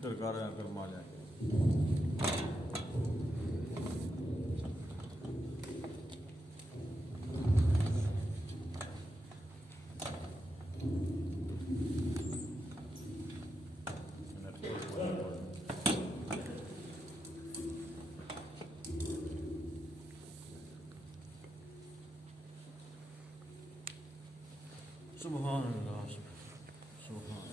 ذکر کر رہے ہیں فرما جائیں. سبحان اللہ سبحان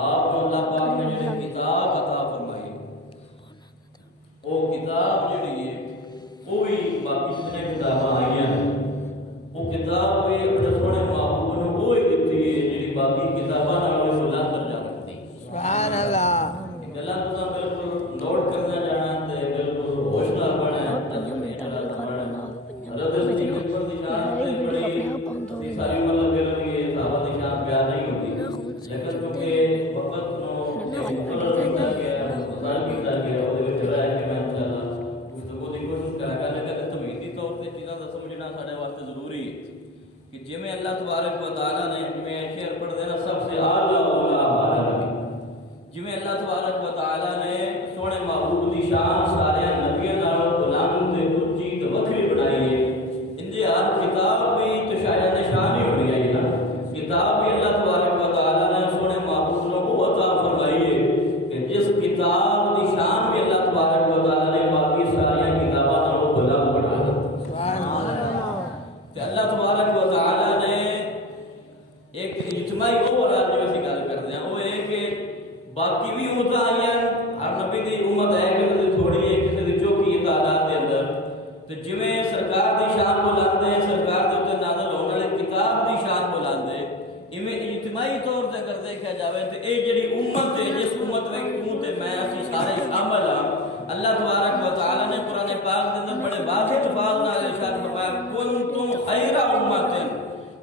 آپ کو اللہ پاک نے جو کتاب عطا فرمائی وہ کتاب جڑی ہے وہ بھی باقی جتنے کتاباں آئی ہیں وہ کتاب بھی اپنے سونے محبوب نے وہ ہی دیتی ہے جڑی باقی کتاباں نال بلند درجہ رکھتی ہے۔ سبحان اللہ۔ گلاں تو بالکل نوٹ کرنا جانا تے بالکل ہوش نال پڑھنا تاکہ میرا پڑھنا حضرت صدیق پر نشان تے بڑی ساری مطلب کہ لگی صحابہ دی شان بیان نہیں ہوتی لیکن کیونکہ وقت نو مقرر کیتا گیا مقرر کیتا گیا وہ جگہ ہے کہ میں انشاءاللہ گفتگو دی کوشش کرا گا لیکن تمہیدی طور تے چیزاں دا سمجھنا سارے واسطے ضروری ہے کہ جویں اللہ تبارک و تعالی نے جویں شعر پڑھ دینا سب سے اعلی اولا ہمارا نبی جویں اللہ تبارک و تعالی نے سونے محبوب دی شان سارے نبیوں نال غلام تے اونچی تے وکھری بنائی ہے ان دی ہر کتاب بھی تو شاید نشان ہی ہونی ہے نا کتاب بھی اللہ تبارک و تعالی نے سونے محبوب کو وہ عطا فرمائی ہے کہ جس کتاب دی شان بھی اللہ تبارک و تعالی نے باقی ساری کتاباں نال بلند بنا دی سبحان اللہ تے اللہ تبارک و تعالی نے ایک اجتماعی اور آج جو اسی گل کرتے ہیں وہ ہے کہ باقی بھی امتاں آئی ہیں ہر نبی دی امت ہے کہ تھوڑی ہے کسی دی چوکی تعداد دے اندر تو جویں سرکار دی شان بلند ہے سرکار دے اوپر نازل ہونے والی کتاب دی شان بلند ہے ایویں اجتماعی طور تے اگر دیکھا جاوے تے اے جڑی امت ہے جس امت وچ تو تے میں اسی سارے شامل ہاں اللہ تبارک و تعالی نے قرآن پاک دے اندر بڑے واضح الفاظ نال ارشاد فرمایا کنتم خیر امت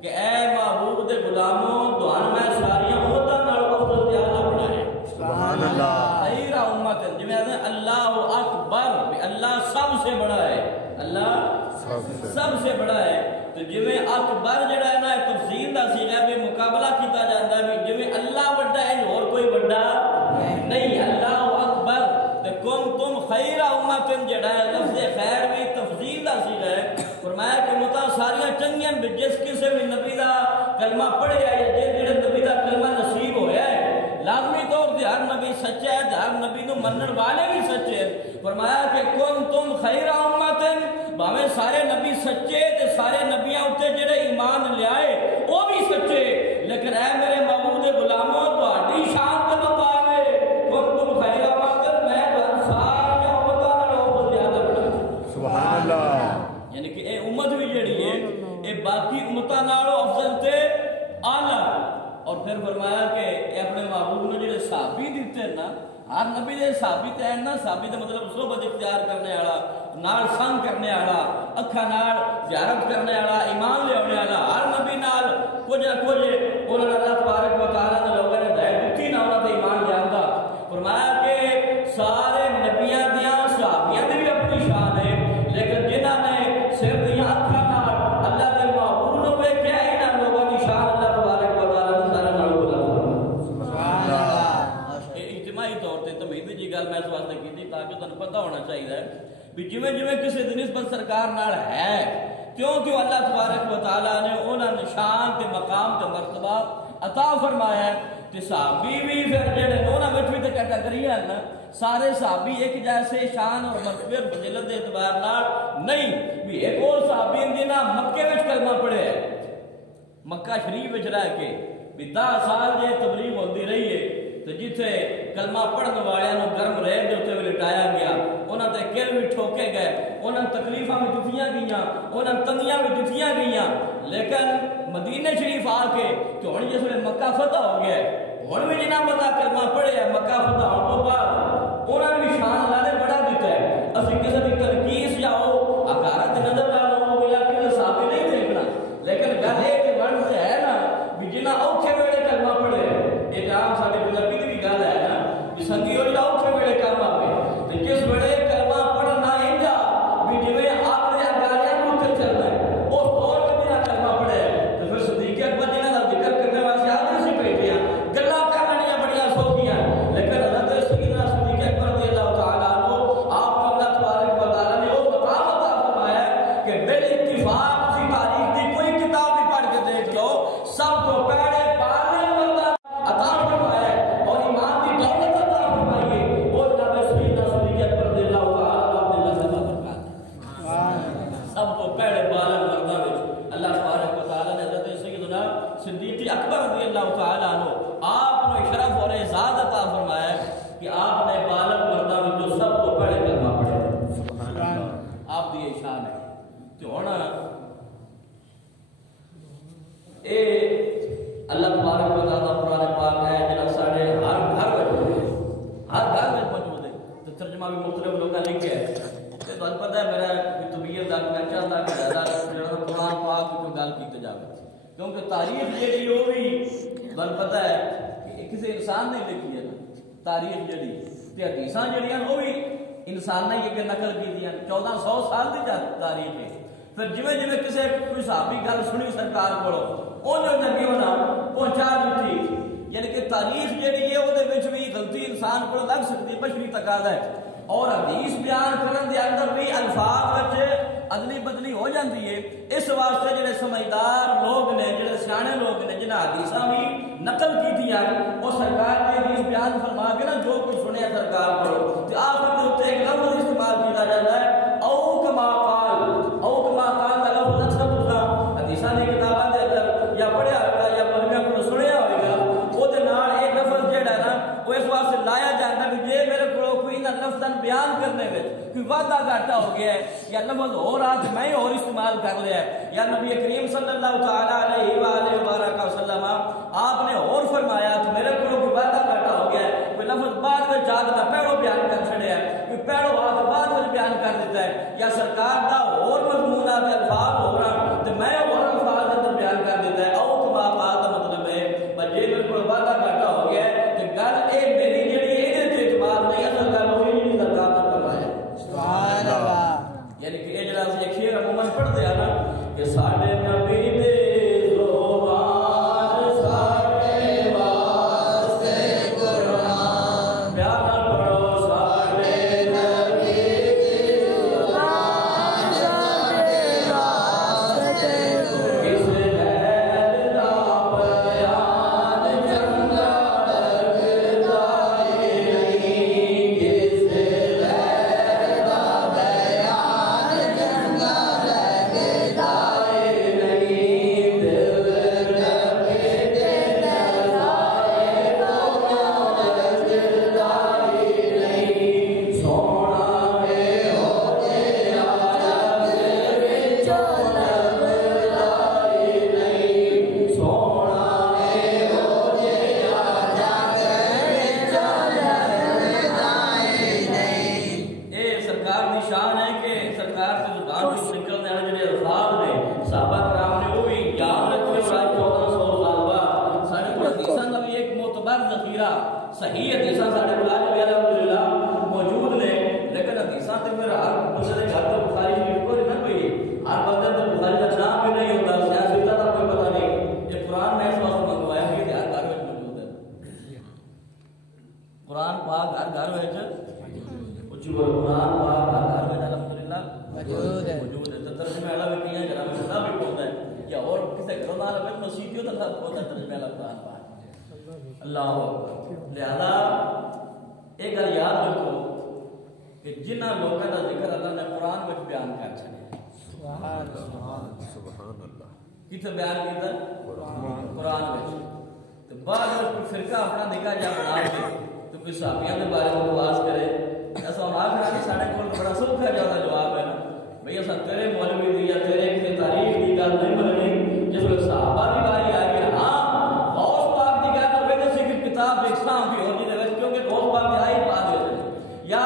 کہ اے محبوب دے غلاموں تہاں میں ساری امتاں نال افضل تے اعلی بنایا سبحان اللہ خیر امت جویں اللہ اکبر اللہ سب سے بڑا ہے اللہ سب سے بڑا ہے تو جویں اکبر جڑا ہے نا تفصیل دا صیغہ بھی مقابلہ کیتا جاندا ہے جویں اللہ بڑا ہے اور کوئی بڑا نہیں اللہ اکبر تے کنتم خیر امت جڑا ہے لفظ خیر بھی تفصیل دا صیغہ ہے فرمایا کہ متا ساریاں چنگیاں جس کسی بھی نبی دا کلمہ پڑھیا ہے جڑے نبی دا کلمہ نصیب ہویا ہے لازمی طور سے ہر نبی سچا ہے ہر نبی نو منن والے بھی سچے ہیں فرمایا کہ کنتم خیر امت باویں سارے نبی سچے تے سارے نبیاں اوتے جڑے ایمان لیائے وہ بھی سچے لیکن اے میرے محبوب دے غلاموں تہاڈی شان تے مقام ہے کنتم خیر امت میں تہاڈ سارے امتاں نال زیادہ بڑا سبحان اللہ یعنی کہ اے امت بھی جڑی ہے اے باقی امتاں نالوں افضل تے اعلی اور پھر فرمایا کہ اپنے محبوب نے جڑے صحابی دیتے ہیں نا ہر نبی دے صحابی تے ہیں نا صحابی تے مطلب صحبت اختیار کرنے والا نال سنگ کرنے والا اکھاں نال زیارت کرنے والا ایمان لے آنے والا ہر نبی نال کچھ نہ کچھ انہاں اللہ تبارک و تعالی نے لوگوں نے ہدایت دتی نہ انہاں تے ایمان لے آندا فرمایا کہ سارے نبیاں دیاں صحابیاں دی بھی اپنی شان ہے لیکن جنہاں نے صرف دیاں اکھاں نال اللہ دے محبوب نو ویکھیا انہاں لوگوں دی شان اللہ تبارک و تعالی نے سارے نال بلند سبحان اللہ اجتماعی طور تے تمہید جی گل میں اس واسطے کیتی تاکہ تانوں پتہ ہونا چاہیے بھی جویں جویں کسی دی نسبت سرکار نال ہے کیوں اللہ تبارک و تعالی نے انہاں نشان تے مقام تے مرتبہ عطا فرمایا ہے تے صحابی بھی پھر جڑے انہاں وچ بھی تے کیٹیگریاں ہیں نا سارے صحابی ایک جیسے شان اور مرتبے اور فضیلت دے اعتبار نال نہیں بھی ایک اور صحابی جنہاں مکے وچ کلمہ پڑھیا ہے مکہ شریف وچ رہ کے بھی 10 سال جے تبلیغ ہوندی رہی ہے تو جتھے کلمہ پڑھن والے نو گرم ریت دے اوتے لٹایا گیا انہاں تے کل بھی ٹھوکے گئے انہاں تکلیفاں بھی دتیاں گئیاں انہاں تنگیاں بھی دتیاں گئیاں لیکن مدینے شریف آ کے کہ ہن جس ویلے مکہ فتح ہو گیا ہن بھی جنہاں بندہ کلمہ پڑھیا مکہ فتح ہونے تو بعد انہاں نے شان اللہ نے بڑا دیتا ہے اسی کسی دی تنقید یا او حقارت نظر ڈالو یا کسی صحابی نہیں دیکھنا لیکن گل یہ کہ بن ہے نا بھی جنہاں اوکھے ویلے کلمہ پڑھے ایک عام ساڈے بزرگی دی گل ہے نا کہ سنگیو جا اوکھے ویلے کلمہ پڑھے تے جس ویلے کلمہ پڑھنا انجا بھی جویں اپنے اگاڑیاں نوں تے چلنا ہے اس دور وچ جنہاں کلمہ پڑھے تے پھر صدیق اکبر جنہاں دا ذکر کرنے واسطے آتے سی بیٹھے ہیں گلاں کرنیاں بڑیاں سوکھیاں لیکن حضرت سیدنا صدیق اکبر رضی اللہ تعالی عنہ آپ کو اللہ تبارک و تعالی نے وہ مقام اللہ تعالیٰ عنہ آپ نے شرف اور اعزاز عطا فرمایا کہ آپ نے بالغ مردوں میں جو سب کو پڑھے کلمہ پڑھے آپ دی شان ہے تو ہونا اے اللہ تبارک و تعالیٰ قرآن پاک ہے جنہاں ساڑھے ہر گھر میں موجود ہے تو ترجمہ بھی مختلف لوگوں کا لکھے ہے تو آپ پتہ ہے میرا طبیعت دا میں چاہتا کہ زیادہ قرآن پاک کو گل کی جاوے کیونکہ تاریخ جڑی وہ بھی بن پتہ ہے کہ کسی انسان نے لکھی ہے تاریخ جڑی تے حدیثاں جڑیاں وہ بھی انسان نے یہ نقل کی دیا 1400 سال دی تاریخ ہے پھر جویں کسی کوئی صحابی گل سنی سرکار کو انہوں نے ہونا پہنچا دیتی یعنی کہ تاریخ جڑی ہے وہ بھی غلطی انسان کو لگ سکتی بشری تقاضا ہے اور حدیث بیان کرن دے اندر بھی الفاظ وچ ادلی بدلی ہو جاتی ہے اس واسطے جڑے سمجھدار لوگ نے جڑے سیانے لوگ نے جنہاں حدیثاں بھی نقل کی وہ سرکار نے حدیث بیان فرما کے نا جو کچھ سنیا سرکار کو تے آخر دے اوتے ایک لفظ استعمال کیا جاتا ہے او کما قال کا لفظ اکثر تساں حدیثاں دی کتاباں دے اندر یا پڑھیا ہوگا یا مولویاں کو سنیا ہوگا او دے نال ایک لفظ جڑا ہے نا وہ اس واسطے لایا جاتا ہے کہ جے میرے کو کوئی انہاں لفظاں بیان کرنے وچ کوئی وعدہ گھاٹا ہو گیا ہے یا لفظ اور آج میں اور استعمال کر لیا ہے یا نبی کریم صلی اللہ تعالی علیہ وآلہ وبارک وسلم آپ نے اور فرمایا کہ میرے کو کوئی وعدہ گھاٹا ہو گیا ہے کوئی لفظ بعد میں جا کے پہلو بیان کر چھڑیا ہے کوئی پہلو بعد میں بیان کر دیتا ہے یا سرکار دا اور مضمون آتے الفاظ ہو رہا تو میں اور الفاظ اندر بیان کر دیتا ہے او کما قال کا مطلب ہے بجے میرے کو وعدہ گھاٹا ہو گیا ہے کہ گل اے میری جڑی اے تے اعتماد نہیں اصل گل ہوئی نہیں سرکار نے فرمایا سبحان اللہ یعنی کہ اے جڑا اسی شعر عموماً پڑھتے ہیں نا کہ ساڈے نبی دے صحیح حدیثاں سارے بلاج بھی الحمدللہ موجود نے لیکن حدیثاں تے پھر ہر بندے دے گھر تے بخاری شریف کوئی نہ کوئی ہر بندے تے بخاری دا نام بھی نہیں ہوتا سیاست دا کوئی پتہ نہیں یہ قرآن نے اس واسطے منگوایا کہ ہر گھر وچ موجود ہے قرآن پاک ہر گھر وچ کچھ قرآن پاک ہر گھر وچ الحمدللہ موجود ہے تو ترجمہ والا بھی کیا جناب صاحب بھی ہوتا ہے یا اور کسی گھر والا وچ مسجد تو سب ہوتا ہے ترجمہ والا قرآن پاک اللہ لہذا ایک گل یاد رکھو کہ جنہ لوگوں کا ذکر اللہ نے قرآن میں بیان کر چھڑیا سبحان اللہ کتنے بیان کیتا قرآن میں تو بعد میں کوئی فرقہ اپنا نکاح جا بنا دے تو کوئی صحابیاں کے بارے میں بحث کرے ایسا ہم آخر کہ ساڑھے کو بڑا سوکھا جاتا جواب ہے نا بھئی ایسا تیرے مولوی دی یا تیرے کسی تاریخ کی گل نہیں بننی جس وقت صحابہ کی باری آ گئی ہاں کتاب اسلام کی ہوتی ہے کیونکہ دوست بات آئی بعد میں یا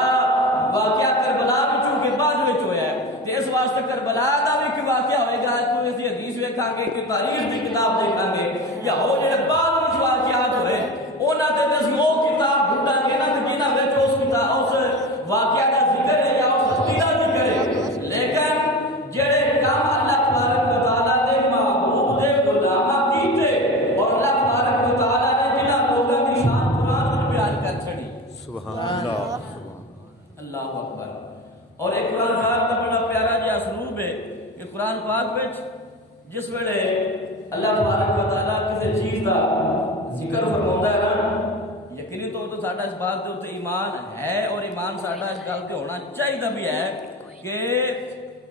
واقعہ کربلا میں چونکہ بعد میں ہویا ہے تو اس واسطے کربلا دا بھی کہ واقعہ ہوئے گا کوئی ایسی حدیث دیکھاں گے کہ تاریخ کی کتاب دیکھاں گے یا وہ جڑے بعد میں واقعات ہوئے انہاں تے اسی وہ کتاب ڈھونڈاں گے نا کہ جنہاں وچ اس کتاب اس واقعہ دا ذکر ہے یا اس ہستی دا ذکر ہے لیکن جڑے کام اللہ تبارک و تعالیٰ دے محبوب دے غلاماں کیتے اور اللہ تبارک و تعالیٰ سبحان اللہ اللہ اکبر اور ایک قرآن پاک کا بڑا پیارا جہا اسلوب ہے کہ قرآن پاک وچ جس ویلے اللہ تبارک و تعالیٰ کسی چیز کا ذکر فرماتا ہے نا یقینی طور تو ساڈا اس بات کے اوپر ایمان ہے اور ایمان ساڈا اس گل تے ہونا چاہیے بھی ہے کہ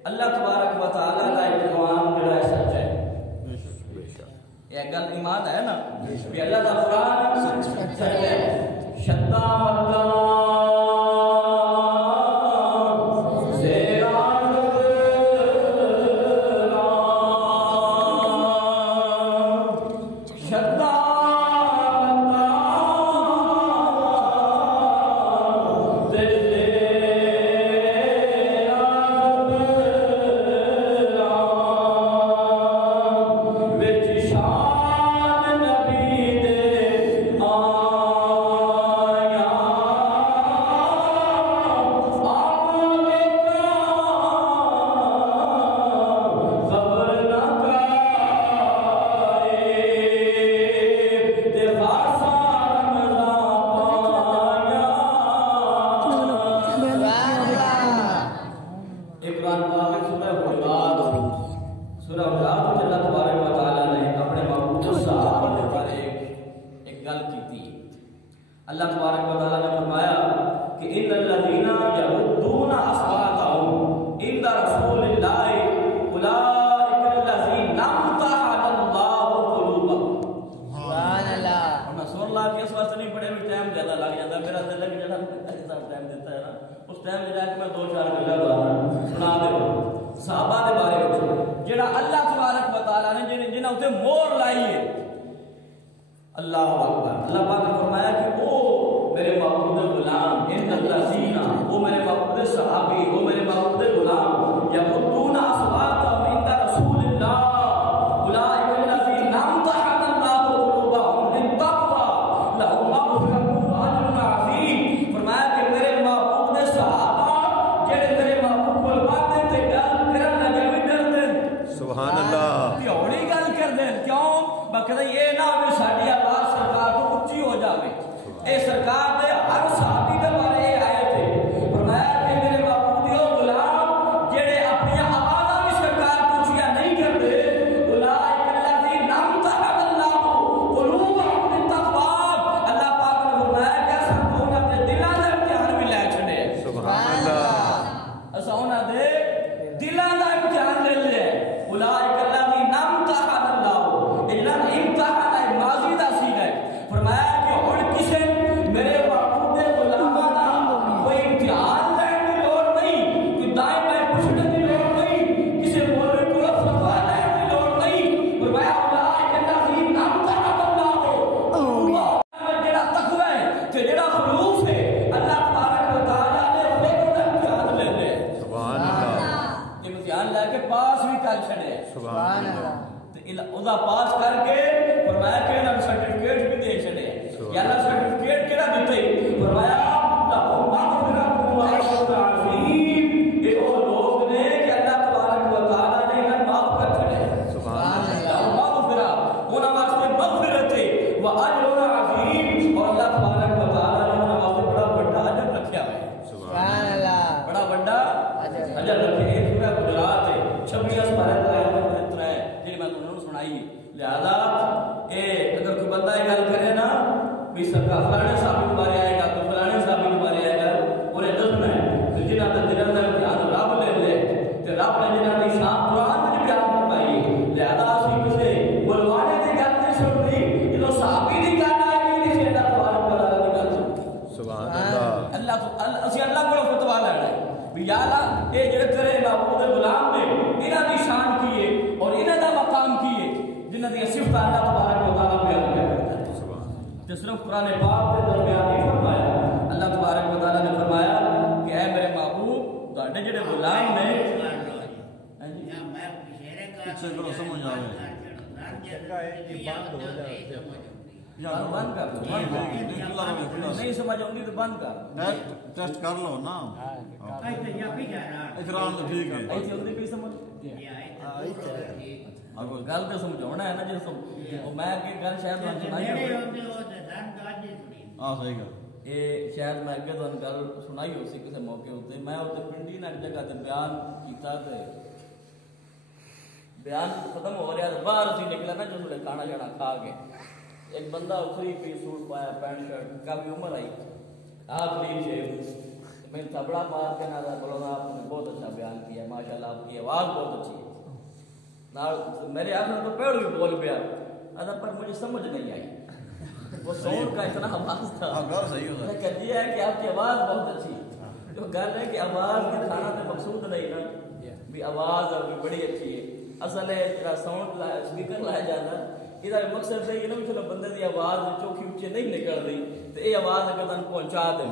اللہ تبارک و تعالیٰ کا ایک کلام جڑا ہے سچ ہے یہ گل ایمان ہے نا کہ اللہ کا قرآن سچ ہے شتا نہیں سمجھ آؤں گی تو بند کر ٹیسٹ کر لو نا احترام تو ٹھیک ہے گل تو سمجھانا ہے نا جی میں گل شاید ہاں صحیح گل یہ شاید میں اگے تو گل سنائی ہو سی کسی موقع اتنے میں اتنے پنڈی نے ایک جگہ بیان کیتا بیان ختم ہو رہا تو باہر اسی نکلا نا جو کھانا جانا کھا کے ایک بندہ اخری پی سوٹ پایا پینٹ شرٹ کافی عمر آئی آخری شیو میں تھپڑا مار کے نہ بولنا آپ نے بہت اچھا بیان کیا ماشاء اللہ آپ کی آواز بہت اچھی ہے میرے آپ نے تو پیڑ بھی بول پیا پر مجھے سمجھ نہیں آئی، وہ ساؤنڈ کا اتنا آواز تھا۔ ہاں گھر صحیح ہو میں کہہ دیا ہے کہ آپ کی آواز بہت اچھی ہے، جو گل ہے کہ آواز دکھانا تو مقصود نہیں نا بھی آواز بھی بڑی اچھی ہے، اصل ہے تیرا ساؤنڈ اسپیکر لایا جانا یہ مقصد ہے نا چلو بندے کی آواز چوکھی اچھی نہیں نکل رہی تو یہ آواز اگر تم پہنچا دے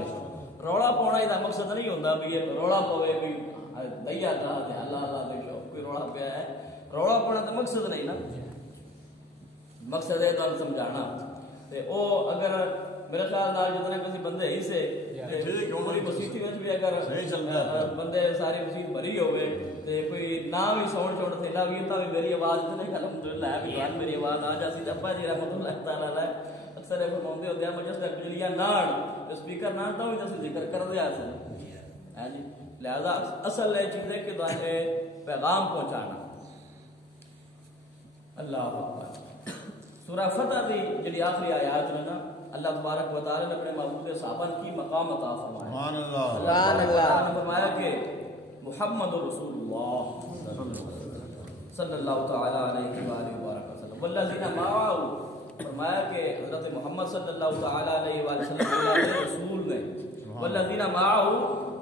رولا پاؤنا یہ مقصد نہیں ہوتا بھی یہ رولا پوے بھی دیا تھا اللہ اللہ دے شوق کوئی رولا پیا ہے، رولا پاؤنا تو مقصد نہیں نا، مقصد ہے تمہیں سمجھانا تے او اگر میرے خیال نال جتنے کسی بندے ہی سے پوری مسیتی میں بھی اگر بندے ساری مسیت بھری ہوئے تے کوئی نہ بھی ساؤنڈ چھوڑ تھیلا بھی ہوتا بھی میری آواز اتنے الحمدللہ ہے بھی آج میری آواز آ جاسی تے ابا جی رحمۃ اللہ تعالی علیہ اکثر فرماتے ہوتے ہیں مجھے تک بجلیاں ناڑ اسپیکر نہ تو بھی ذکر کر دیا ہے جی، لہذا اصل ہے چیز ہے کہ پیغام پہنچانا۔ اللہ اکبر۔ سورہ فتح دی جڑی آخری آیات میں نا اللہ تبارک و تعالی نے اپنے محبوب صحابہ کی مقام عطا فرمایا، سبحان اللہ، سبحان اللہ نے فرمایا کہ محمد رسول اللہ صلی اللہ تعالی علیہ وآلہ وسلم والذین معه، فرمایا کہ حضرت محمد صلی اللہ تعالی علیہ وآلہ وسلم کے رسول نے والذین معه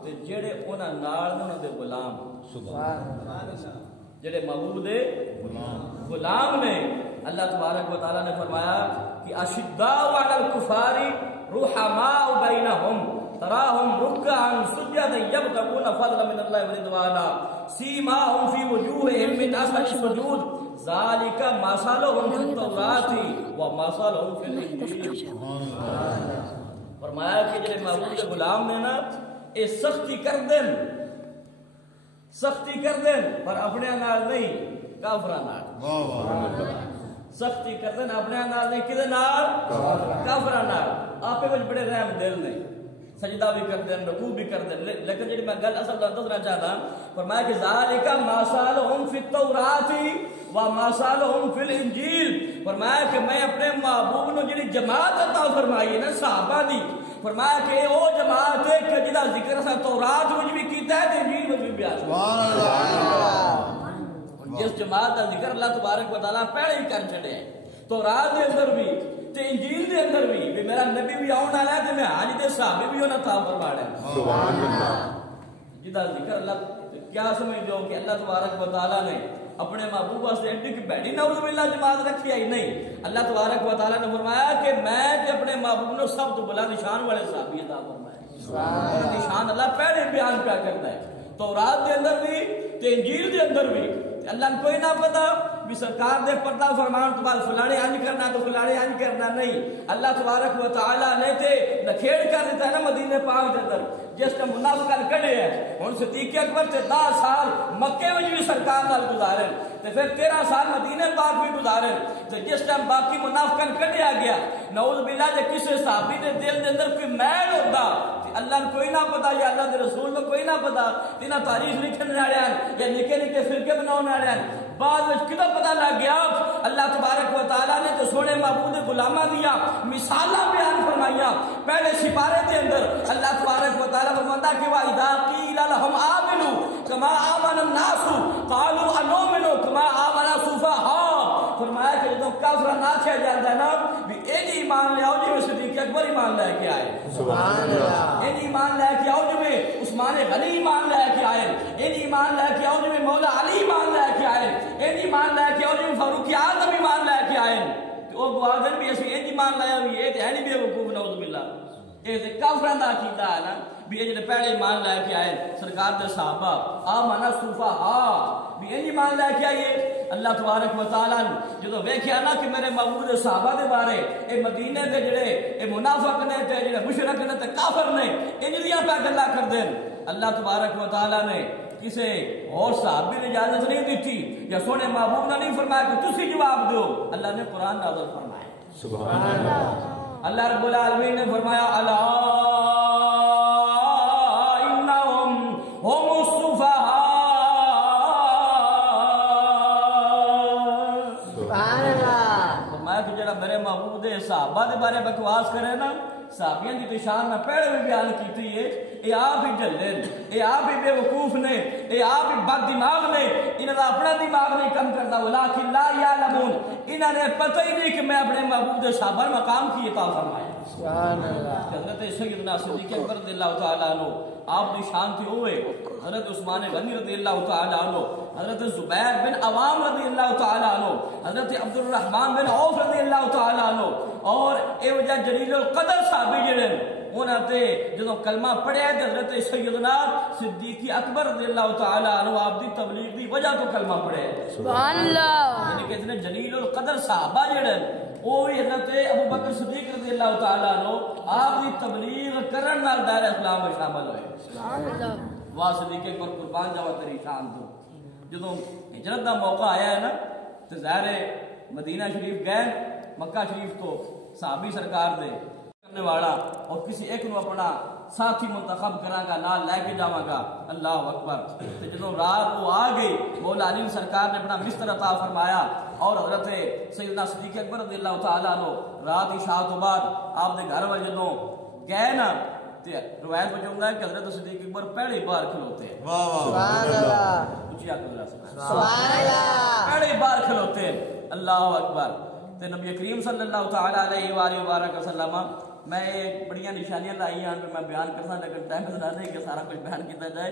تے جڑے انہاں نال انہاں دے غلام، سبحان اللہ، جڑے محبوب دے غلام نے اللہ تبارک و تعالی نے فرمایا کہ اشداء علی الکفار رحماء بینہم تراہم رکعا سجدا یبتغون فضلا من اللہ ورضوانا سیماہم فی وجوہہم من اثر السجود ذالک مثلہم فی التوراۃ ومثلہم فی الانجیل۔ فرمایا کہ جڑے محبوب کے غلام نے نا اے سختی کر دین، سختی کر دین پر اپنے نال نہیں کافراں نال، سختی کر دین اپنے نال نہیں کدے نال کافراں نال، آپے وچ بڑے رحم دل نے، سجدہ بھی کر دین رکوع بھی کر دین، لیکن جڑی میں گل اصل دسنا چاہتا فرمایا کہ ذالک مثلہم فی التوراۃ ومثلہم فی الانجیل، فرمایا کہ میں اپنے محبوب نو جڑی جماعت عطا فرمائی ہے نا صحابہ دی، فرمایا کہ او جماعت ہے کہ جدا ذکر اساں تورات وچ بھی کیتا ہے تے انجیل وچ بھی بیان، سبحان اللہ، جس جماعت کا ذکر اللہ تبارک و تعالیٰ پہلے ہی کر چھڑے ہیں تورات دے اندر بھی تے انجیل دے اندر بھی میرا نبی بھی آن والا ہے تے میں حج دے صحابے بھی انہاں تھا فرمایا ہے، سبحان اللہ، جدا ذکر اللہ کیا سمجھ دو کہ اللہ تبارک و تعالیٰ نے اپنے محبوب واسطے ایڈی کی بیٹھی نعوذ باللہ جماعت رکھی آئی نہیں، اللہ تبارک و تعالیٰ نے فرمایا کہ میں تے اپنے محبوب نے سب تو بلند نشان والے صحابی عطا فرمایا، نشان اللہ پہلے بیان کیا کرتا ہے تورات دے اندر بھی تے انجیل دے اندر بھی، اللہ نے کوئی نہ پتا بھی سرکار دے پردہ فرمان تو بعد فلانے انج کرنا تو فلانے انج کرنا نہیں، اللہ تبارک و تعالی نے تے نکھیڑ کر دیتا ہے نا مدینے پاک دے اندر، جس کا منافقت کڑے ہے ہن صدیق اکبر تے 10 سال مکے وچ بھی سرکار نال گزارے تے پھر 13 سال مدینے پاک بھی گزارے تے جس ٹائم باقی منافقت کڈیا گیا نعوذ باللہ جے کسے صحابی دے دل دے اندر کوئی میل ہوندا تے اللہ نے کوئی نہ پتا یا اللہ دے رسول نے کوئی نہ پتا تینا تاریخ لکھن والے یا نکے نکے فرقے بناون والے بعد وچ کدوں پتہ لگ گیا اللہ تبارک و تعالی نے تو سونے محبوب دے غلاماں دیا مثالاں بیان فرمائیاں، پہلے سپارے دے اندر اللہ تبارک و تعالی فرماتا کہ واذا قیل لهم آمنوا كما آمن الناس قالوا انؤمن كما آمن السفهاء، فرمایا کہ جب کافر نہ کیا جاتا ہے نا بھی این ایمان لے آؤ جی صدیق اکبر ایمان لے کے آئے، سبحان اللہ، این ایمان لے کے آؤ جی عثمان غنی ایمان لے کے آئے، این ایمان لے کے آؤ جی مولا علی ایمان لے کے آئے، این ایمان لے کے آؤ جی فاروق اعظم ایمان لے کے آئے، تو وہ گوادر بھی اسی این ایمان لایا بھی یہ ہے نہیں بے وقوف نعوذ باللہ، یہ کافراں دا عقیدہ ہے نا بھی یہ پہلے ایمان لے کے آئے سرکار دے صحابہ آمن السفہاء بھی ایمان لے کے آئیے، اللہ تبارک و تعالیٰ نے جدو ویکھیا نا کہ میرے محبوب دے صحابہ دے بارے اے مدینے دے جڑے اے منافق نے تے جڑے مشرک نے تے کافر نے ان دیاں پہ گلاں کر دین، اللہ تبارک و تعالیٰ نے کسے اور صحابی نے اجازت نہیں دیتی یا سونے محبوب نے نہیں فرمایا کہ تسی جواب دو، اللہ نے قرآن نازل فرمایا، سبحان اللہ، اللہ رب العالمین نے فرمایا الا انہم هم السفہاء، سبحان اللہ، فرمایا کہ جڑا میرے محبوب دے صحابہ دے بارے بکواس کرے نا صحابیاں دی تو شان میں پہلے بھی بیان کیتی ہے، اے آپ ہی جلن، اے آپ ہی بے وقوف نے، اے آپ ہی بد دماغ نے، انہاں دا اپنا دماغ نہیں کم کرتا، ولیکن لا یعلمون، انہاں نے پتہ ہی نہیں کہ میں اپنے محبوب دے صحابہ مقام کی عطا فرمایا۔ سبحان اللہ۔ حضرت سیدنا صدیق اکبر رضی اللہ تعالیٰ عنہ آپ دی شان تھی ہوئے، حضرت عثمان غنی رضی اللہ تعالیٰ عنہ، حضرت زبیر بن عوام رضی اللہ تعالیٰ عنہ، حضرت عبد الرحمن بن عوف رضی اللہ تعالیٰ عنہ، اور اے وجہ جلیل القدر صحابی جڑے انہاں تے جدوں کلمہ پڑھیا تے حضرت سیدنا صدیق اکبر رضی اللہ تعالیٰ عنہ آپ دی تبلیغ دی وجہ تو کلمہ پڑھیا۔ سبحان اللہ۔ یعنی کہ اتنے جلیل القدر صحابہ جڑے وہ حضرت ابو بکر صدیق رضی اللہ تعالیٰ عنہ آپ کی تبلیغ کرن نال دائرہ اسلام میں شامل ہوئے۔ سبحان اللہ۔ واہ صدیق اکبر قربان جاوا تیری شان تو۔ جدوں ہجرت دا موقع آیا ہے نا تو ظاہر مدینہ شریف گئے، مکہ شریف تو صحابی سرکار دے کرنے والا اور کسی ایک نو اپنا ساتھی منتخب کراں گا، نال لے کے جاواں گا، اللہ اکبر۔ تو جدوں رات وہ آ گئی، مولا علی سرکار نے اپنا بستر عطا فرمایا اور حضرت سیدنا صدیق اکبر رضی اللہ تعالیٰ عنہ رات عشاء تو بعد آپ دے گھر وال جدوں گئے نا تے روایت وچ ہوندا ہے کہ حضرت صدیق اکبر پہلی بار کھلوتے ہیں۔ واہ واہ سبحان اللہ۔ اونچی آکھ ذرا سبحان اللہ۔ پہلی بار کھلوتے ہیں، اللہ اکبر۔ تے نبی کریم صلی اللہ تعالیٰ علیہ وآلہ وبارک وسلم، میں ایک بڑیاں نشانیاں لائی ہیں میں بیان کرتا لیکن ٹائم بتا دیں کہ سارا کچھ بیان کیتا جائے،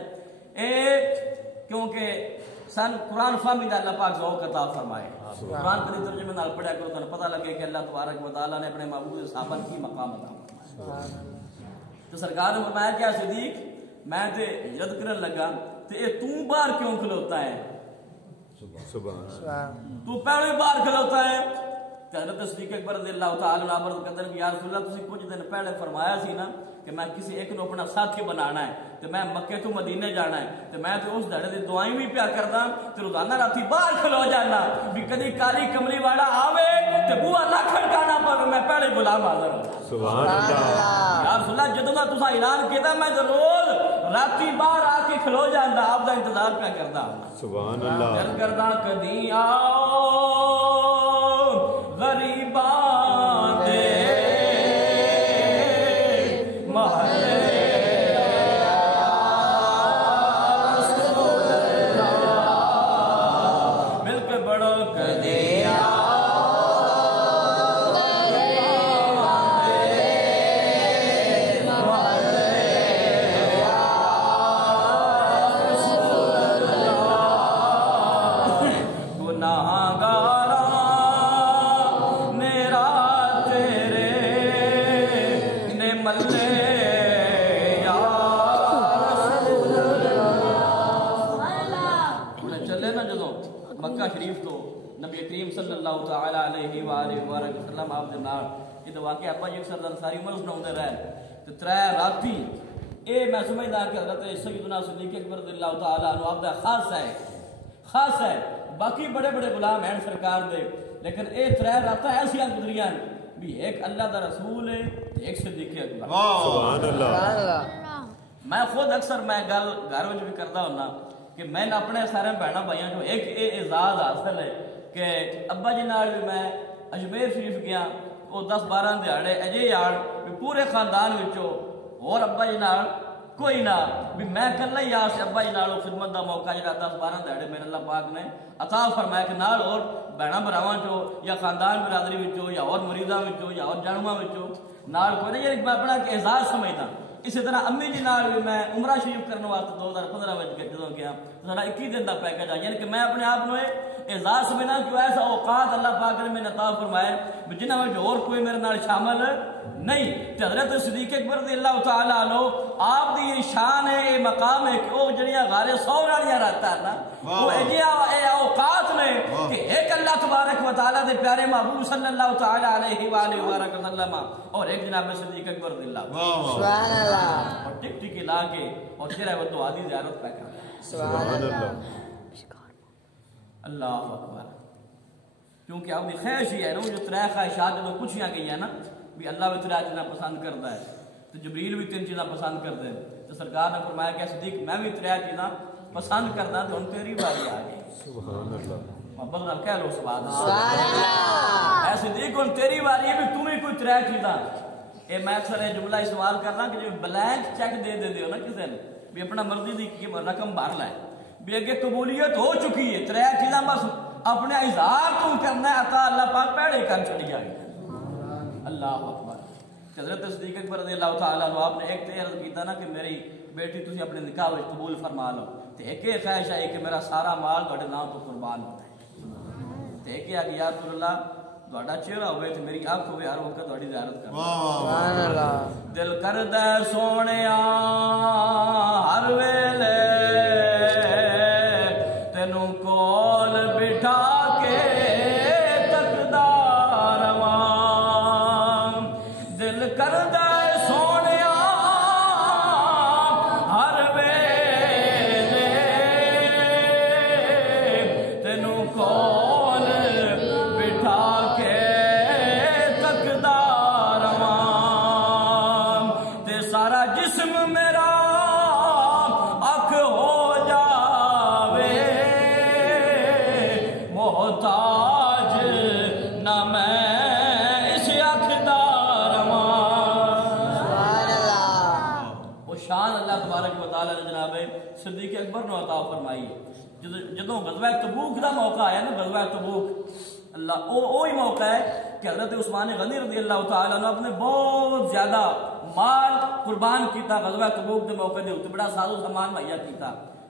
کیونکہ سن قرآن فہمی دا اللہ پاک ذوق عطا فرمائے، قرآن کے ترجمے نال پڑھیا کرو تو پتہ لگے کہ اللہ تبارک و تعالیٰ نے اپنے محبوب صحابہ کی مقام عطا فرمایا۔ تو سرکار نے فرمایا کہ صدیق میں تے ہجرت کرن لگا تے اے تو باہر کیوں کھلوتا ہے؟ تو پہلی بار کھلوتا ہے؟ حضرت صدیق اکبر رضی اللہ تعالیٰ عنہ عرض کرتے ہیں کہ یا رسول اللہ تسی کچھ دن پہلے فرمایا سی نا کہ میں کسی ایک نو اپنا ساتھی بنانا ہے تے میں مکے تو مدینے جانا ہے تے میں تے اس دھڑے دی دعائیں بھی پیا کردا تے روزانہ راتی باہر کھلو جانا بھی کدی کالی کملی والا آوے تے بوا نہ کھڑکانا پاوے میں پہلے غلام حاضر ہوں۔ سبحان اللہ۔ یا رسول اللہ جدوں دا تساں اعلان کیتا میں روز راتی باہر آ کے کھلو جاندا آپ دا انتظار پیا کردا۔ سبحان اللہ۔ کر کردا کدی آؤ غریباں دے محلے مل کے بڑو کدی شریف تو نبی کریم صلی اللہ تعالیٰ علیہ وآلہ وسلم آپ دے نال یہ تو واقعہ ابا جی اکثر ساری عمر سناؤندے رہے تو ترے راتی اے میں سمجھدا کہ حضرت سیدنا صدیق اکبر رضی اللہ تعالیٰ عنہ آپ دا خاص ہے باقی بڑے بڑے غلام ہیں سرکار دے لیکن اے ترے راتاں ایسیاں گزریاں بھی ایک اللہ دا رسول ہے ایک صدیق اکبر۔ سبحان اللہ۔ میں خود اکثر میں گل گھر وچ بھی کردا ہوندا کہ میں نے اپنے سارے بہنوں بھائیوں جو ایک اعزاز حاصل ہے کہ ابا جی نال بھی میں اجمیر شریف گیا وہ 10-12 دیہڑے اجے یار بھی پورے خاندان وچوں اور ابا جی نال کوئی نہ بھی میں کلا ہی آس ابا جی نال خدمت دا موقع جڑا 10-12 دیہڑے میرے اللہ پاک نے عطا فرمایا کہ نال اور بہناں بھراواں چوں یا خاندان برادری وچوں یا اور مریداں وچوں یا اور جانواں وچوں نال کوئی نہیں میں اپنا اعزاز سمجھدا۔ اسی طرح امی جی نال بھی میں عمرہ شریف کرنے واسطے 2015 میں جدوں گیا سارا 21 دن کا پیکج آ یعنی کہ میں اپنے آپ کو اعزاز سمجھنا کہ ایسا اوقات اللہ پاک نے میں عطا فرمائے جنہاں میں اور کوئی میرے نال شامل نہیں۔ حضرت صدیق اکبر رضی اللہ تعالیٰ عنہ آپ دی یہ شان ہے یہ مقام ہے کہ وہ جڑیاں غار ثور والیاں رہتا ہے نا وہ اے اوقات میں کہ ایک اللہ تبارک و تعالیٰ دے پیارے محبوب صلی اللہ تعالیٰ علیہ وآلہ وسلم اور ایک جناب صدیق اکبر رضی اللہ سبحان اللہ اور ٹک ٹک لا کے اور تیرا وہ دعا دی زیارت پہ کرنا سبحان اللہ اللہ اکبر۔ کیونکہ آپ کی خواہش ہی ہے نا جو ترے خواہشات جو پوچھیاں گئی ہیں نا بھی اللہ بھی ترے چیزاں پسند کرتا ہے تو جبریل بھی 3 چیزاں پسند کرتے ہیں تو سرکار نے فرمایا کہ صدیق میں بھی 3 چیزاں پسند کرتا تو ہن تیری باری آ گئی سبحان اللہ محبت نال کہہ لو سبحان اللہ اے صدیق ہن تیری باری ہے بھی تم ہی کوئی 3 چیزاں یہ میں اکثر یہ جملہ سوال کرنا کہ جو بلینک چیک دے دے ہو نا کسی نے بھی اپنا مرضی کی رقم بھر لائے بھی اگے قبولیت ہو چکی ہے 3 چیزاں بس اپنے اظہار تو کرنا ہے عطا اللہ پاک پہلے ہی کر چڑی جائے اللہ اکبر حضرت صدیق اکبر رضی اللہ تعالیٰ عنہ آپ نے ایک تے عرض کیتا نا کہ میری بیٹی تسی اپنے نکاح وچ قبول فرما لو تے ایک یہ خواہش ہے کہ میرا سارا مال تواڈے نام تو قربان ہوتا ہے تے ایک ہے کہ یا رسول اللہ تواڈا چہرہ ہوئے تے میری آنکھ ہوئے ہر وقت تواڈی زیارت کرنا سبحان اللہ دل کردا سونیا ہر ویلے تینوں کول بٹھا کے تکدا رواں دل کردا سونیا ہر ویلے تینوں کول بٹھا کے تکدا رواں تے سارا جسم میرا اکھ ہو جاوے محتاج نہ میں اس اکھ دا رواں وہ شان اللہ تبارک و تعالی نے جناب صدیق اکبر نے عطا فرمائی جدوں غزوہ تبوک دا موقع آیا نا غزوہ تبوک اللہ وہی موقع ہے کہ حضرت عثمان غنی رضی اللہ تعالیٰ عنہ اپنے بہت زیادہ مال قربان کیتا غزوہ تبوک دے موقع دے اوتے بڑا سازو سامان مہیا کیتا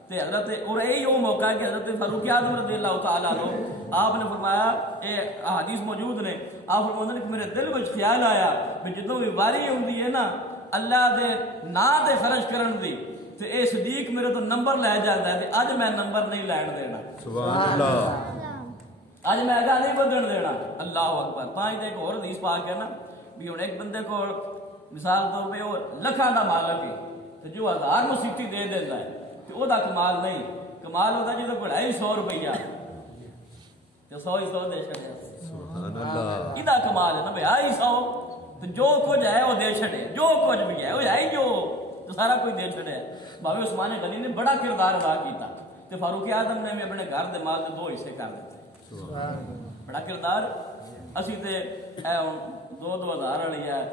تے حضرت اور یہی وہ موقع ہے کہ حضرت فاروق اعظم رضی اللہ تعالیٰ عنہ آپ نے فرمایا اے حدیث موجود نے آپ فرماتے ہیں کہ میرے دل وچ خیال آیا کہ جدوں بھی واری ہوندی ہے نا اللہ دے نام تے خرچ کرن دی تے اے صدیق میرے تو نمبر لے جاندا ہے تے اج میں نمبر نہیں لین دینا سبحان اللہ آج میں اگا نہیں بدن دینا اللہ اکبر پانچ دے ایک اور حدیث پاک ہے نا بھی ہن ایک بندے کو مثال طور پہ وہ لکھاں دا مالک ہے تے جو 1000 مسیتی دے دیندا ہے تے او دا کمال نہیں کمال ہوتا جے کو 250 روپیہ تے 100 دے چھڑے سبحان اللہ ادا کمال ہے نا بھائی 250 تے جو کچھ ہے وہ دے چھڑے جو کچھ بھی ہے وہ ہے جو تو سارا کوئی دے چھڑے بھاویں عثمان غنی نے بڑا کردار ادا کیتا تے فاروق اعظم نے بھی اپنے گھر دے مال دے 2 حصے کر دیتے بڑا کردار اسی تے اے 2-2000 والی ہے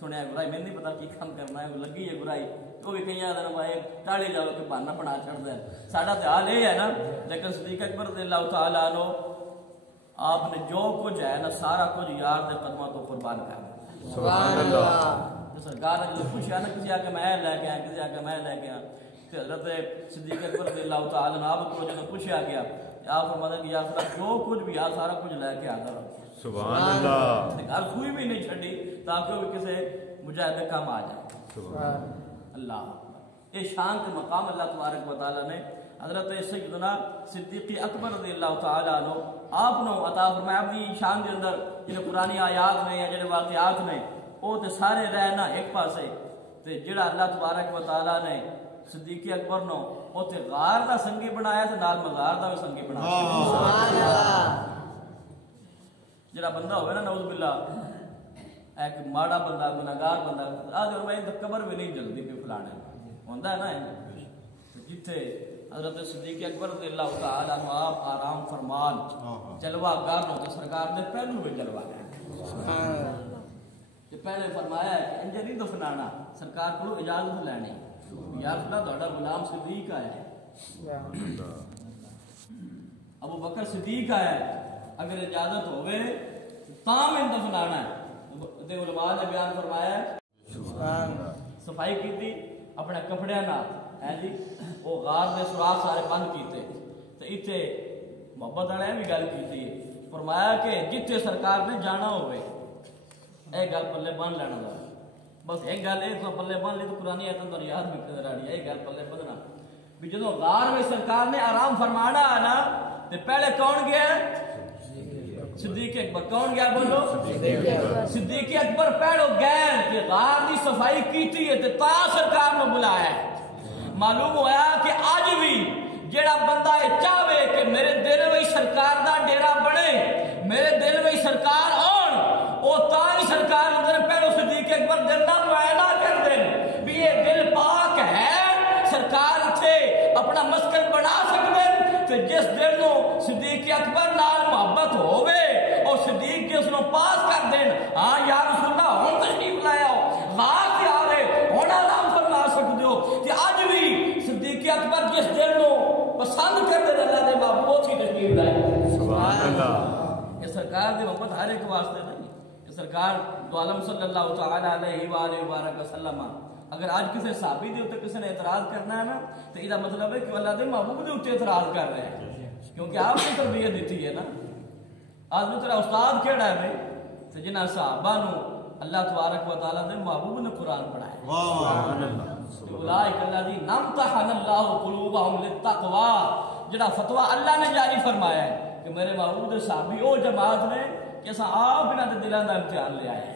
سنیا برائی میں نہیں پتا کی کام کرنا ہے لگی ہے برائی تو بھی کئی دن بھائی ٹالی جاؤ کہ بہانا بنا چڑھتا ہے ساڈا تو حال یہ ہے نا لیکن صدیق اکبر رضی اللہ تعالیٰ عنہ آپ نے جو کچھ ہے نا سارا کچھ یار دے قدموں تو قربان کر دیا سبحان اللہ سرکار نے جو پوچھا نا کسی آ کے میں لے کے آیا کسی آ کے میں لے کے آیا تو حضرت صدیق اکبر رضی اللہ تعالیٰ عنہ آپ کو جب پوچھا گیا آپ فرماتے ہیں کہ یا اللہ جو کچھ بھی سارا کچھ لے کے آتا رہا سبحان اللہ گھر کوئی بھی نہیں چھڑی تاکہ وہ کسی مجاہد کام آ جائے سبحان اللہ یہ شان کے مقام اللہ تبارک و تعالیٰ نے حضرت سیدنا صدیق اکبر رضی اللہ تعالیٰ عنہ آپ نے عطا فرمایا اپنی شان کے اندر جنہیں قرآنی آیات نے یا جنہیں واقعات نے وہ تو سارے رہنا ایک پاسے تے جڑا اللہ تبارک و تعالیٰ نے صدیق اکبر نو وہ تے غار دا سنگی بنایا تے نال مزار دا بھی سنگی بنایا جڑا بندہ ہوئے نا نعوذ باللہ ایک ماڑا بندہ گناہگار بندہ آج اور میں قبر بھی نہیں جلدی پہ پھلانے ہوندہ ہے نا جتھے حضرت صدیق اکبر رضی اللہ تعالیٰ عنہ آپ آرام فرمان جلوہ گار نو تے سرکار نے پہلو میں جلوہ گیا کہ پہلے فرمایا ہے کہ انجا نہیں دفنانا سرکار کو اجازت لینی یا رسول اللہ تہاڈا غلام صدیق آیا ہے ابو بکر صدیق آیا ہے اگر اجازت ہوئے تام ان دفنانا ہے تے علماء نے بیان فرمایا ہے صفائی کی تھی اپنے کپڑے نہ ہے جی وہ غار دے سوراخ سارے بند کیتے تے ایتھے محبت والے بھی گل کیتی فرمایا کہ جتھے سرکار نے جانا ہوئے اے گل پلے بن لینا دا بس ایک گل ایک پلے بن لی تو قرآنی ایتن تو یاد بھی کر رہی ہے ایک گل پلے بدنا بھی جدوں غار میں سرکار نے آرام فرمانا آنا تے پہلے کون گیا صدیق اکبر کون گیا بولو صدیق اکبر پہلو گئے کہ غار دی صفائی کیتی ہے تے تا سرکار نے بلایا ہے معلوم ہوا کہ آج بھی جڑا بندہ چاہے کہ میرے دل وچ سرکار دا ڈیرا بنے میرے دل وچ سرکار آن او تائی سرکار اندر پہلو صدیق اکبر دل دا معائنہ کر دیں بھی یہ دل پاک ہے سرکار تھے اپنا مسکن بنا سکتے کہ جس دل نو صدیق اکبر نال محبت ہوئے اور صدیق کے اس نو پاس کر دیں ہاں یا رسول اللہ ہم تشریف لایا ہو سرکار دی محبت ہر ایک واسطے نہیں. سرکار دو عالم صلی اللہ تعالی علیہ وآلہ وبارک وسلم اگر آج کسی صحابی دے اوتے کسی نے اعتراض کرنا ہے نا تو یہ مطلب ہے کہ اللہ دے محبوب دے اوتے اعتراض کر رہے ہیں کیونکہ آپ نے تربیت دیتی ہے نا. آج میں تیرا استاد کیڑا ہے بھائی تو جنہاں صحابہ نو اللہ تبارک و تعالی دے محبوب نے قرآن پڑھایا. سبحان اللہ. اولئک الذین امتحن اللہ قلوبہم للتقوی جڑا فتویٰ اللہ نے جاری فرمایا ہے کہ میرے محبوب دے صحابی او جماعت نے کہ اساں آپ انہاں دے دلاں دا امتحان لے آئے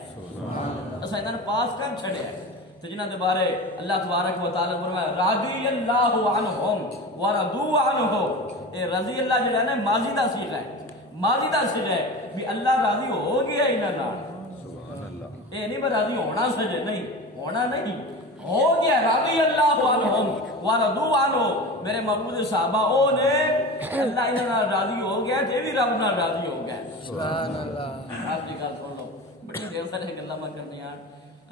اساں انہاں نے پاس کر چھڑیا ہے. تو جنہاں دے بارے اللہ تبارک و تعالی فرمایا رضی اللہ عنہم ورضوا عنہ. اے رضی اللہ جڑا ہے نا ماضی دا صیغہ ہے, ماضی دا صیغہ ہے بھی اللہ راضی ہو گیا انہاں نال. سبحان اللہ. اے نہیں راضی ہونا سجے نہیں ہونا نہیں ہو گیا. رضی اللہ عنہم ورضوا عنہ میرے محبوب صحابہ او نے اللہ انہاں نال راضی ہو گیا تے بھی رب نال راضی ہو گیا. سبحان اللہ. آپ کی گل سن لو بڑی دیر سے گلاں میں کرنی ہیں.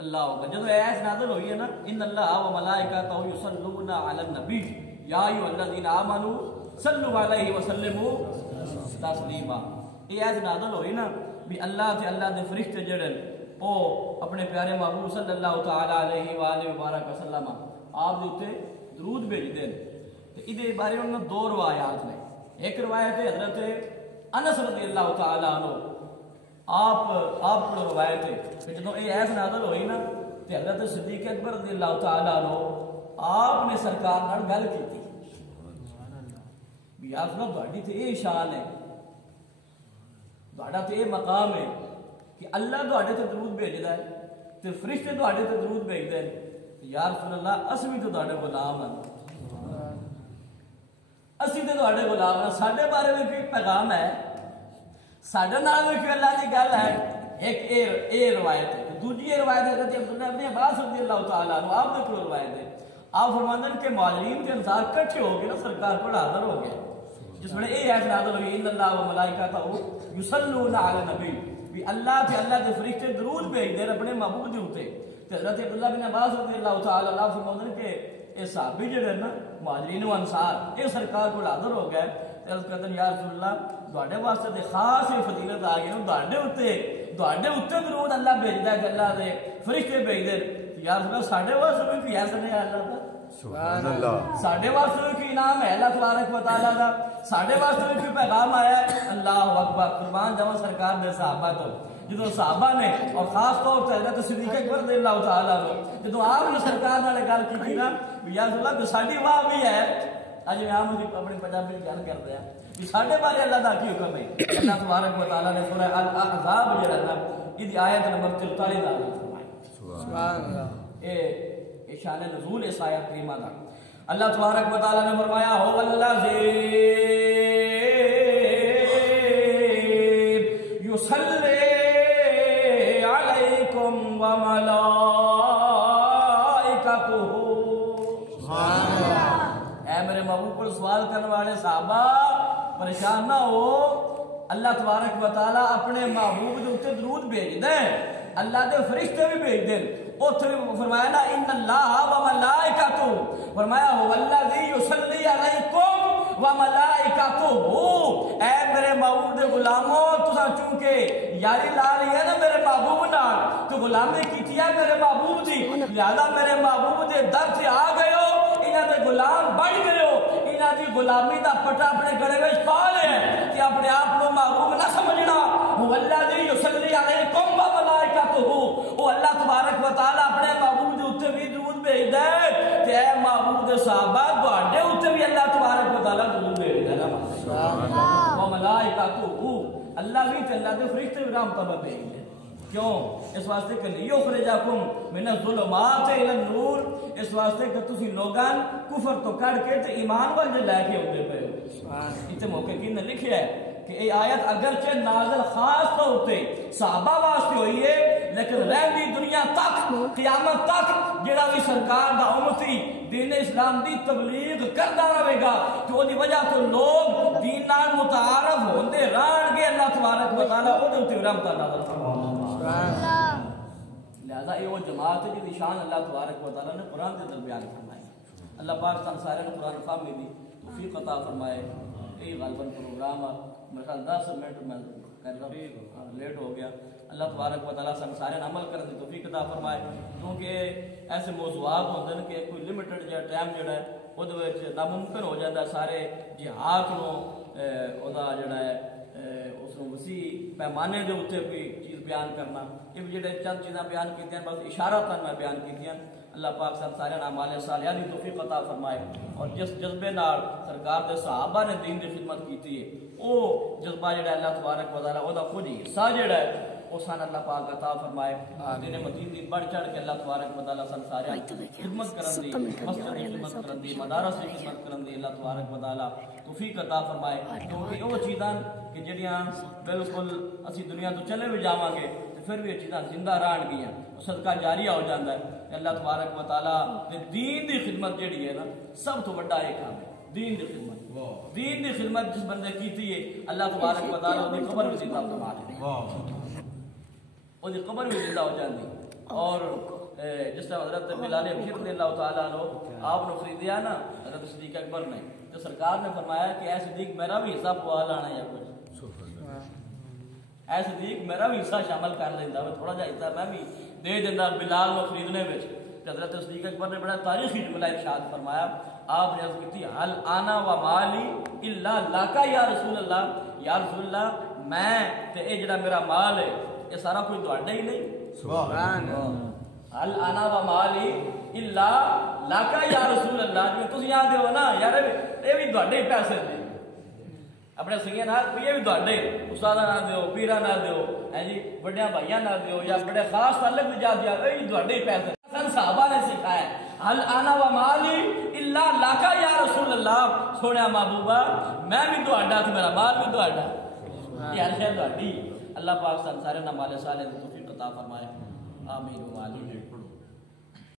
اللہ ہوگا جدو ایس نازل ہوئی ہے نا ان اللہ و ملائکتہ یصلون علی النبی یا ایھا الذین آمنوا صلوا علیہ وسلموا تسلیما. یہ ایس نازل ہوئی نا بھی اللہ تے اللہ دے فرشتے جڑے او اپنے پیارے محبوب صلی اللہ تعالی علیہ وآلہ وبارک وسلم آپ دے اوتے درود بھیج دین. تے ادے بارے انہاں دو روایات نے. ایک روایت ہے حضرت انس رضی اللہ تعالی عنہ آپ کو روایت ہے کہ جدو یہ ایس نازل ہوئی نا تو حضرت صدیق اکبر رضی اللہ تعالی عنہ آپ نے سرکار نال گل کی تھی بھی یا سنو تہاڈی تے یہ شان ہے تہاڈا تے یہ مقام ہے کہ اللہ تہاڈے تے درود بھیجدا ہے تے فرشتے تہاڈے تے درود بھیجدے ہیں. یا رسول اللہ اسی بھی تو تہاڈے غلام ہیں, اسی تے تہاڈے غلام ہیں. ساڈے بارے میں کوئی پیغام ہے ساڈے نال بھی کوئی اللہ دی گل ہے. ایک اے روایت ہے. دوسری روایت ہے حضرت عبداللہ ابن عباس رضی اللہ تعالی عنہ آپ نے کوئی روایت ہے آپ فرماتے ہیں کہ مہاجرین کے انصار کٹھے ہو کے نا سرکار کو حاضر ہو گئے جس میں اے ایت نازل ہوئی ان اللہ و ملائکتہ یصلون علی النبی بھی اللہ تے اللہ دے فرشتے درود بھیج دے اپنے محبوب دے اوتے. تے حضرت عبداللہ بن عباس رضی اللہ تعالی عنہ فرماتے ہیں کہ اے صحابی جڑے نا مہاجرین و انصار اے سرکار کو حاضر ہو گئے تے عرض کرتے ہیں یا رسول اللہ تہاڈے واسطے تے خاص فضیلت آ گئی تہاڈے اوتے درود اللہ بھیجدا ہے کہ اللہ دے فرشتے بھیج دے. یا رسول اللہ ساڈے واسطے بھی کوئی ایسا نہیں ہے اللہ دا سبحان اللہ. ساڈے واسطے بھی کوئی انعام ہے اللہ تبارک و تعالی دا ساڈے واسطے بھی کوئی پیغام آیا ہے. اللہ اکبر. قربان جاواں سرکار دے صحابہ تو جدو صحابہ نے اور خاص طور سے حضرت صدیق اکبر رضی اللہ تعالی عنہ جدو آپ نے سرکار نال گل کی نا یا رسول اللہ ساڈی واہ بھی ہے اج میں عام اپنے پنجابی گل کرتے ہیں کہ ساڈے بارے اللہ دا کی حکم ہے. اللہ تبارک و تعالی نے سورہ الاحزاب جڑا نا اس آیت نمبر 43 نازل فرمائی. سبحان اللہ. اے شان نزول اس آیت کریمہ دا اللہ تبارک و تعالی نے فرمایا هو الذی یصلی علیکم وملائکتہ. سبحان اللہ. اے میرے محبوب پر سوال کرنے والے صحابہ پریشان نہ ہو. اللہ تبارک و تعالی اپنے محبوب دے اوتے درود بھیج دے اللہ دے فرشتے بھی بھیج دے. اوتھے بھی فرمایا نا ان اللہ و ملائکتہ فرمایا هو الذی یصلی علیکم و ملائکتہ. اے میرے محبوب دے غلاموں تساں چونکہ یاری لا رہی ہے نا میرے محبوب نال تو غلامی کیتی ہے میرے محبوب دی لہذا میرے محبوب دے در سے آ گئے ہو انہاں دے غلام بن گئے ہو انہاں دی غلامی دا پٹا اپنے گڑے وچ پا لیا کہ اپنے آپ کو محبوب نہ سمجھنا. هو الذی یصلی علیکم و ملائکتہ او اللہ تبارک و تعالی اپنے محبوب دے اوتے بھی درود بھیج دے تے اے محبوب دے صحابہ تواڈے اوتے بھی اللہ تبارک و تعالی درود بھیج دے نا. سبحان اللہ. و ملائکتہ اللہ بھی تے اللہ دے فرشتے بھی رحمت بھیج دے. کیوں؟ اس واسطے کہ لیخرجکم من الظلمات الی النور اس واسطے کہ تسی لوگاں کفر تو کڑ کے تے ایمان وال لے کے اوندے پے ہو. اتنے محققین نے لکھیا ہے کہ یہ آیت اگرچہ نازل خاص طور پہ صحابہ واسطے ہوئی ہے لیکن رہندی دنیا تک قیامت تک جڑا بھی سرکار دا امتی دین اسلام دی تبلیغ کردا رہے گا تو دی وجہ تو لوگ دین نال متعارف ہوندے رہن گے. اللہ تبارک و تعالی او دے تے رحمت نازل فرمائے. لہذا یہ وہ جماعت ہے جی شان اللہ تبارک و تعالی نے قرآن کے اندر بیان فرمائی. اللہ پاک تعالی سارے نے قرآن فہمی دی توفیق عطا فرمائے. یہی غالباً پروگرام میرے خیال 10 منٹ میں لیٹ ہو گیا. اللہ تبارک و تعالیٰ سن سارے عمل کرنے کی توفیق عطا فرمائے. کیونکہ ایسے موضوعات ہوتے ہیں کہ کوئی لمیٹڈ جہا ٹائم جڑا ہے وہ ناممکن ہو جاتا ہے سارے جہاد کو جڑا ہے اس وسیع پیمانے کے اتنے کوئی چیز بیان کرنا. یہ جڑے چند چیزاں بیان کی بس اشارتاً میں بیان کی. اللہ پاک سب سارے اعمال صالحہ دی توفیق عطا فرمائے. اور جس جذبے نال سرکار دے صحابہ نے دین دی خدمت کی ہے وہ جذبہ جڑا اللہ تبارک و تعالیٰ وہ خود ہی حصہ جڑا ہے وہ سن اللہ پاک عطا فرمائے. دین مدین دی بڑھ چڑھ کے اللہ تبارک و تعالیٰ سن سارے خدمت کرن دی مسجد کی خدمت کرن دی مدارس کی خدمت کرن دی اللہ تبارک و تعالیٰ توفیق عطا فرمائے. کیونکہ وہ چیزاں کہ جڑیاں بالکل اسی دنیا تو چلے بھی جاواں گے پھر بھی یہ چیزاں زندہ رہن گیاں صدقہ جاریہ ہو جاتا ہے. اللہ تبارک و تعالیٰ دین دی خدمت جڑی ہے نا سب تو بڑا ایک کام ہے دین دی خدمت. دین دی خدمت جس بندے کی ہے اللہ تبارک و تعالیٰ دی قبر بھی زندہ فرما دے وہ دی قبر بھی زندہ ہو جاتی. اور جس طرح حضرت بلال بشیر رضی اللہ تعالیٰ عنہ آپ نے خریدیا نا حضرت صدیق اکبر نے تو سرکار نے فرمایا کہ اے صدیق میرا بھی حصہ پوا لانا یا کچھ اے صدیق میرا بھی حصہ شامل کر لینا تھوڑا جا حصہ میں بھی دے دینا بلال کو خریدنے میں. حضرت صدیق اکبر نے بڑا تاریخی جملہ ارشاد فرمایا. آپ نے عرض کی تھی حل آنا و مالی الا لاکا یا رسول اللہ. یا رسول اللہ میں تے اے جڑا میرا مال ہے یہ سارا کوئی تہاڈا ہی نہیں. سبحان اللہ. حل آنا و مالی الا لاکا یا رسول اللہ. جی تسی آندے ہو نا یار اے بھی تہاڈے ہی پیسے نے اپنے سنگیاں نال یہ بھی تہاڈے استاداں نال دیو پیراں نال دیو جی بڑیاں بھائیاں نال دیو یا بڑے خاص تعلق دی جا دیا اے بھی تہاڈے ہی پیسے. صحابہ نے سکھایا حل آنا و مالی الا لاکا یا رسول اللہ. سونے محبوبہ میں بھی تہاڈا تے میرا مال بھی تہاڈا یہ ہر شے تہاڈی. اللہ پاک سن سارے نال مال صالح دی توفیق عطا فرمائے. آمین و آمین.